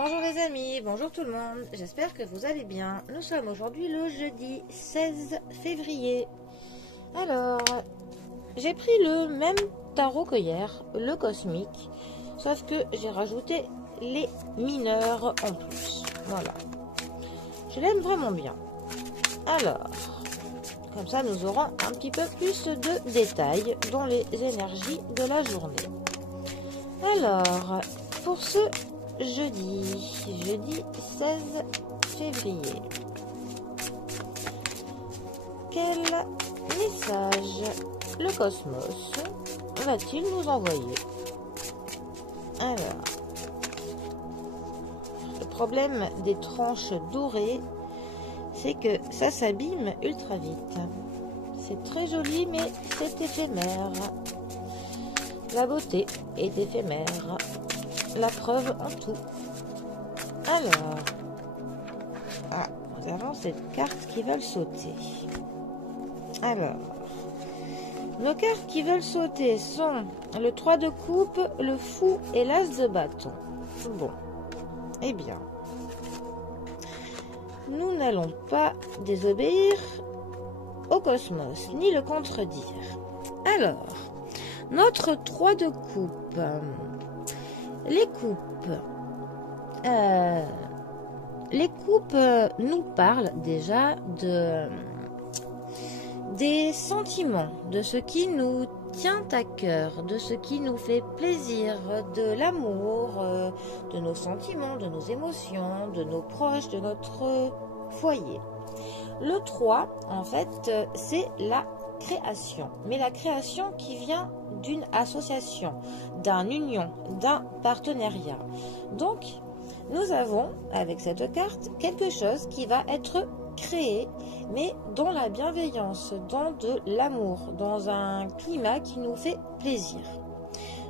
Bonjour les amis, bonjour tout le monde, j'espère que vous allez bien. Nous sommes aujourd'hui le jeudi 16 février. Alors, j'ai pris le même tarot que hier, le cosmique, sauf que j'ai rajouté les mineurs en plus. Voilà, je l'aime vraiment bien. Alors, comme ça nous aurons un petit peu plus de détails dans les énergies de la journée. Alors, pour ce jeudi 16 février, quel message le cosmos va-t-il nous envoyer? Alors, le problème des tranches dorées, c'est que ça s'abîme ultra vite. C'est très joli, mais c'est éphémère. La beauté est éphémère. La preuve en tout. Alors, nous avons cette carte qui veulent sauter. Alors, nos cartes qui veulent sauter sont le 3 de coupe, le fou et l'as de bâton. Bon, eh bien, nous n'allons pas désobéir au cosmos, ni le contredire. Alors, notre 3 de coupe, les coupes nous parlent déjà des sentiments, de ce qui nous tient à cœur, de ce qui nous fait plaisir, de l'amour, de nos sentiments, de nos émotions, de nos proches, de notre foyer. Le 3, en fait, c'est la création, mais la création qui vient d'une association, d'un union, d'un partenariat. Donc, nous avons, avec cette carte, quelque chose qui va être créé, mais dans la bienveillance, dans de l'amour, dans un climat qui nous fait plaisir.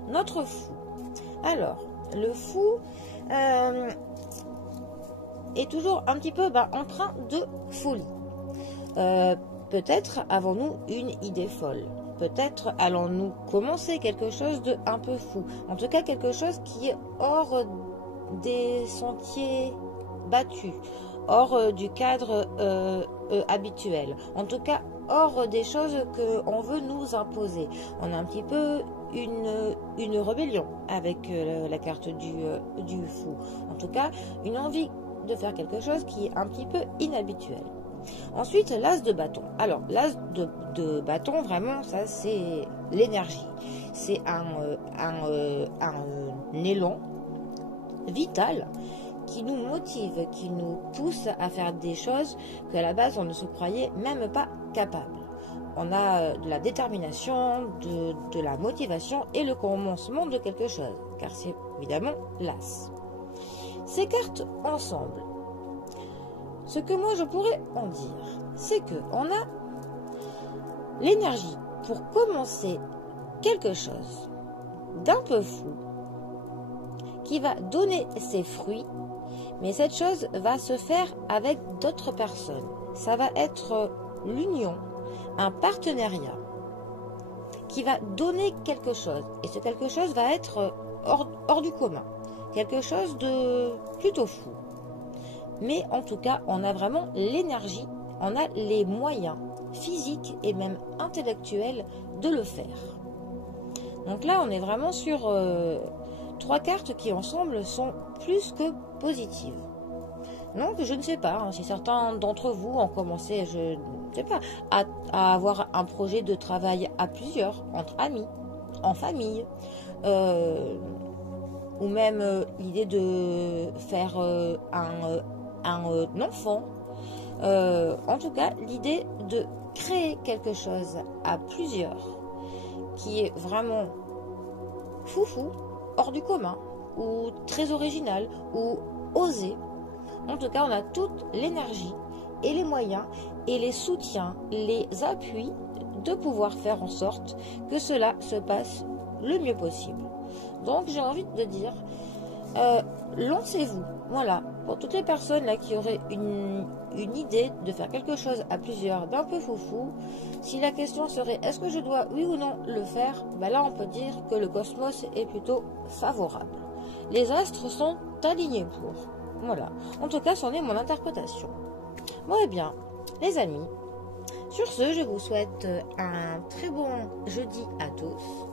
Notre fou. Alors, le fou est toujours un petit peu empreint de folie. Peut-être avons-nous une idée folle. Peut-être allons-nous commencer quelque chose de un peu fou. En tout cas, quelque chose qui est hors des sentiers battus, hors du cadre habituel. En tout cas, hors des choses qu'on veut nous imposer. On a un petit peu une rébellion avec la carte du fou. En tout cas, une envie de faire quelque chose qui est un petit peu inhabituel. Ensuite, l'as de bâton. Alors, l'as de bâton, vraiment, ça, c'est l'énergie. C'est un élan vital qui nous motive, qui nous pousse à faire des choses qu'à la base, on ne se croyait même pas capable. On a de la détermination, de la motivation et le commencement de quelque chose, car c'est évidemment l'as. Ces cartes ensemble, ce que moi je pourrais en dire, c'est qu'on a l'énergie pour commencer quelque chose d'un peu fou qui va donner ses fruits, mais cette chose va se faire avec d'autres personnes. Ça va être l'union, un partenariat qui va donner quelque chose. Et ce quelque chose va être hors du commun, quelque chose de plutôt fou. Mais en tout cas, on a vraiment l'énergie, on a les moyens physiques et même intellectuels de le faire. Donc là, on est vraiment sur 3 cartes qui ensemble sont plus que positives. Donc je ne sais pas si certains d'entre vous ont commencé, je ne sais pas, à avoir un projet de travail à plusieurs, entre amis, en famille, ou même l'idée de faire un enfant. En tout cas, l'idée de créer quelque chose à plusieurs qui est vraiment foufou, hors du commun, ou très original, ou osé. En tout cas, on a toute l'énergie et les moyens et les soutiens, les appuis de pouvoir faire en sorte que cela se passe le mieux possible. Donc, j'ai envie de dire, lancez-vous. Voilà, pour toutes les personnes là qui auraient une idée de faire quelque chose à plusieurs d'un peu foufou, si la question serait est-ce que je dois oui ou non le faire, là on peut dire que le cosmos est plutôt favorable. les astres sont alignés pour. Voilà. En tout cas, c'en est mon interprétation. Bon, eh bien, les amis, sur ce, je vous souhaite un très bon jeudi à tous.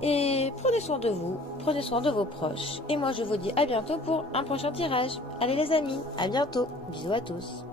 Et prenez soin de vous, prenez soin de vos proches. Et moi, je vous dis à bientôt pour un prochain tirage. Allez les amis, à bientôt. Bisous à tous.